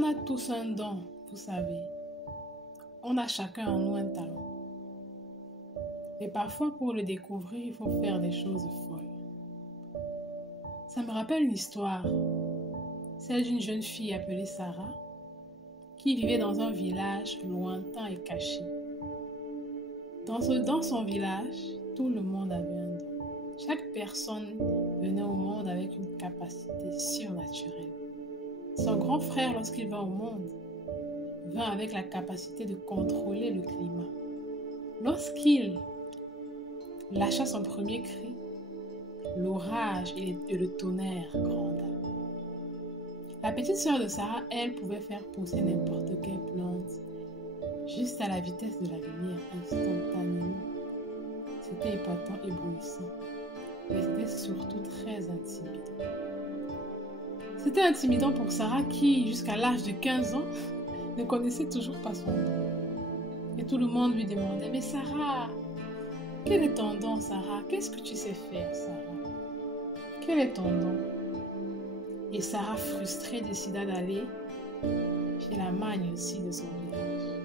On a tous un don, vous savez. On a chacun en nous un talent. Et parfois, pour le découvrir, il faut faire des choses folles. Ça me rappelle une histoire, celle d'une jeune fille appelée Sarah, qui vivait dans un village lointain et caché. Dans son village, tout le monde avait un don. Chaque personne venait au monde avec une capacité surnaturelle. Son grand frère, lorsqu'il va au monde, vint avec la capacité de contrôler le climat. Lorsqu'il lâcha son premier cri, l'orage et le tonnerre gronda. La petite sœur de Sarah, elle, pouvait faire pousser n'importe quelle plante juste à la vitesse de la lumière, instantanément. C'était épatant, éblouissant, mais c'était surtout très intimidant. C'était intimidant pour Sarah qui, jusqu'à l'âge de 15 ans, ne connaissait toujours pas son don. Et tout le monde lui demandait « Mais Sarah, quel est ton don, Sarah? Qu'est-ce que tu sais faire, Sarah? Quel est ton don ?» Et Sarah, frustrée, décida d'aller chez la magne aussi de son village.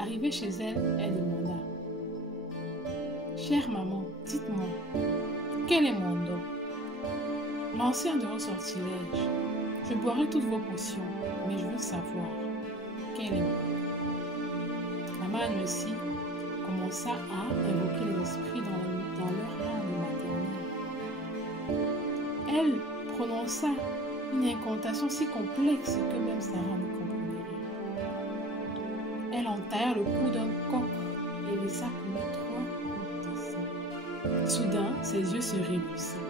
Arrivée chez elle, elle demanda « Chère maman, dites-moi, quel est mon don? Lancez un de vos sortilèges. Je boirai toutes vos potions, mais je veux savoir quel est mon don. » La magne aussi commença à invoquer les esprits dans leur langue maternelle. Elle prononça une incantation si complexe que même Sarah ne comprenait rien. Elle entailla le cou d'un coq et laissa couler 3 gouttes de sang. Soudain, ses yeux se révulsaient.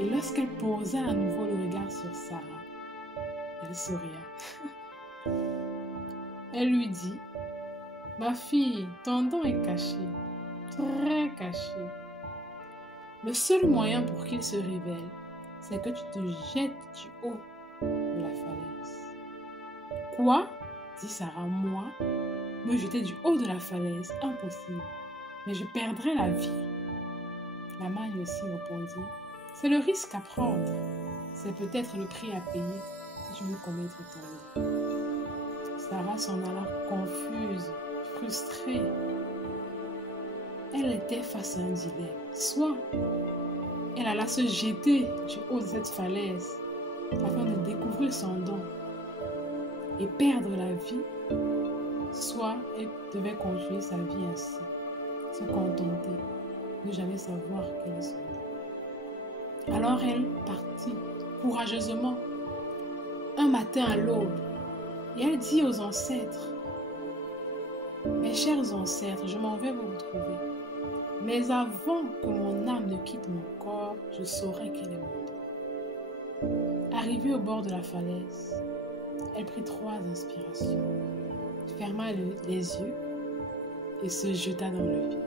Et lorsqu'elle posa à nouveau le regard sur Sarah, elle souria. Elle lui dit « Ma fille, ton don est caché, très caché. Le seul moyen pour qu'il se révèle, c'est que tu te jettes du haut de la falaise. » « Quoi ?» dit Sarah. « Moi, me jeter du haut de la falaise, impossible, mais je perdrai la vie. » La magne aussi répondit. « C'est le risque à prendre, c'est peut-être le prix à payer si tu veux commettre ton don. » Sarah s'en alla confuse, frustrée. Elle était face à un dilemme. Soit elle alla se jeter du haut de cette falaise afin de découvrir son don et perdre la vie, soit elle devait continuer sa vie ainsi, se contenter, ne jamais savoir quel est son don. Alors elle partit courageusement un matin à l'aube et elle dit aux ancêtres « Mes chers ancêtres, je m'en vais vous retrouver. Mais avant que mon âme ne quitte mon corps, je saurai quel est mon don. » Arrivée au bord de la falaise, elle prit 3 inspirations, ferma les yeux et se jeta dans le vide.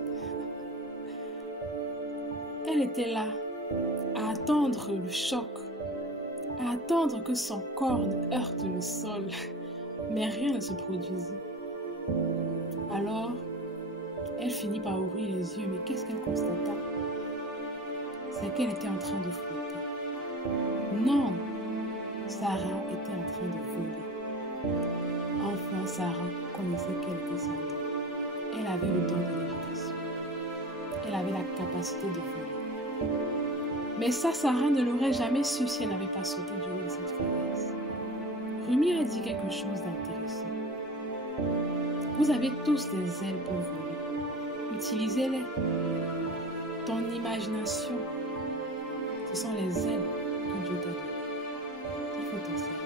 Elle était là, à attendre le choc, à attendre que son corps ne heurte le sol, mais rien ne se produisit. Alors, elle finit par ouvrir les yeux, mais qu'est-ce qu'elle constata? C'est qu'elle était en train de flotter. Non, Sarah était en train de voler. Enfin, Sarah connaissait quel était son don. Elle avait le don de l'éducation. Elle avait la capacité de voler. Mais ça, Sarah ne l'aurait jamais su si elle n'avait pas sauté du haut de cette falaise. Rumi a dit quelque chose d'intéressant. Vous avez tous des ailes pour voler. Utilisez-les. Ton imagination, ce sont les ailes que Dieu t'a données. Il faut t'en servir.